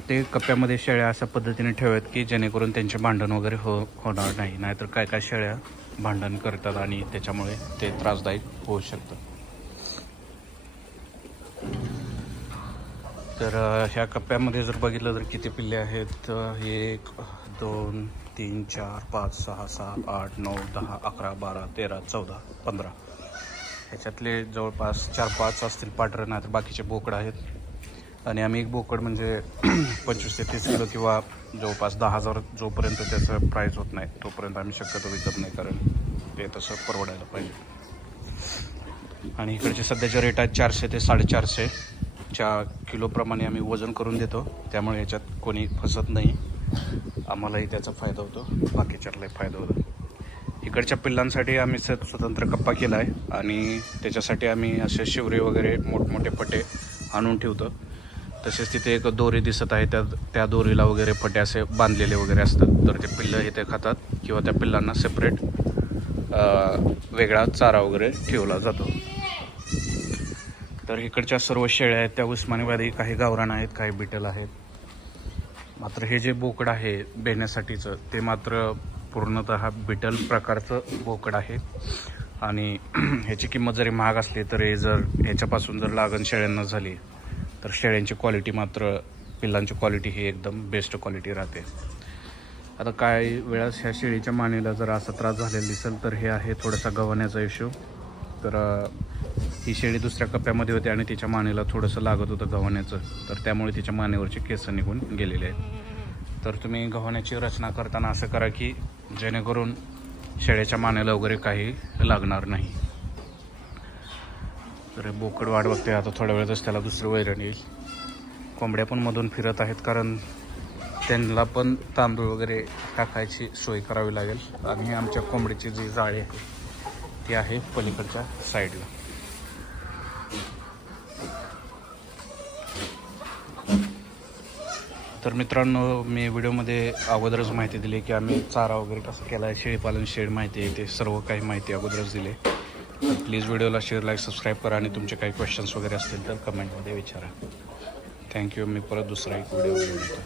प्रत्येक कप्प्यामध्ये शेळ्या अशा पद्धतीने ठेवत की जेणेकरून त्यांचे भांडण वगैरे होणार नाही. नाहीतर काय काय शेळ्या भांडण करतात आणि त्याच्यामुळे ते त्रासदायक होऊ शकतं. तर ह्या कप्प्यामध्ये जर बघितलं तर किती पिल्ले आहेत, 1 2 3 4 5 6 7 8 9 10 11 12 13 14 15. ह्याच्यातले जवळपास 4-5 असतील पांढरं, नाही तर बाकीचे बोकड आहेत. आणि आम्ही एक बोकड म्हणजे 25 ते 30 किलो किंवा जवळपास 10,000 जोपर्यंत त्याचं प्राईस होत नाही तोपर्यंत आम्ही शक्यतो विकत नाही, कारण ते तसं परवडायला पाहिजे. आणि इकडचे सध्याचे रेट आहेत 400 ते 450 किलोप्रमाणे आम्ही वजन करून देतो. त्यामुळे याच्यात कोणी फसत नाही, आम्हालाही त्याचा फायदा होतो, बाकीच्यालाही फायदा होतो. इकडच्या पिल्लांसाठी आम्ही स्वतंत्र कप्पा केला आहे आणि त्याच्यासाठी आम्ही असे शिवरे वगैरे मोठमोठे पटे आणून ठेवतो. तसेच तिथे एक दोरी दिसत आहे, त्या दोरीला वगैरे पटे असे बांधलेले वगैरे असतात. तर ते पिल्लं इथे खातात किंवा त्या पिल्लांना सेपरेट वेगळा चारा वगैरे ठेवला जातो. तर इकडच्या सर्व शेळ्या आहेत त्या उस्मानाबादी, काही गावरान आहेत, काही बिटल आहेत. मात्र हे जे बोकड आहे बेण्यासाठीचं ते मात्र पूर्णतः बिटल प्रकारचं बोकड आहे. आणि ह्याची किंमत जरी महाग असली तरी जर ह्याच्यापासून जर लागण शेळ्यांना झाली तर शेळ्यांची क्वालिटी मात्र, पिल्लांची क्वालिटी ही एकदम बेस्ट क्वालिटी राहते. आता काही वेळास ह्या शेळीच्या मानेला जर असा त्रास झालेला दिसेल तर हे आहे थोडासा गव्हाण्याचा इश्यू. तर ही शेळी दुसऱ्या कप्प्यामध्ये होती आणि तिच्या मानेला थोडंसं लागत होतं गव्हाण्याचं, तर त्यामुळे तिच्या मानेवरचे केस निघून गेलेले आहेत. तर तुम्ही गव्हाण्याची रचना करताना असं करा की जेणेकरून शेळ्याच्या मानेला वगैरे काही लागणार नाही. तर बोकड वाट बघते, आता थोड्या वेळातच त्याला दुसरं वैरण येईल. कोंबड्या पण मधून फिरत आहेत, कारण त्यांना पण तांदूळ वगैरे टाकायची सोय करावी लागेल. आणि आमच्या कोंबडीची जी जाळी आहे ती आहे पलीकडच्या साईडला. तर मित्रांनो, मी व्हिडिओमध्ये अगोदरच माहिती दिली की आम्ही चारा वगैरे कसं केला आहे, शेळीपालन शेड माहिती आहे, ते सर्व काही माहिती अगोदरच दिली. तर प्लीज व्हिडिओला शेअर, लाईक, सबस्क्राईब करा आणि तुमचे काही क्वेश्चन्स वगैरे असतील तर कमेंटमध्ये विचारा. थँक्यू. मी परत दुसरा एक व्हिडिओ घेऊन येतो.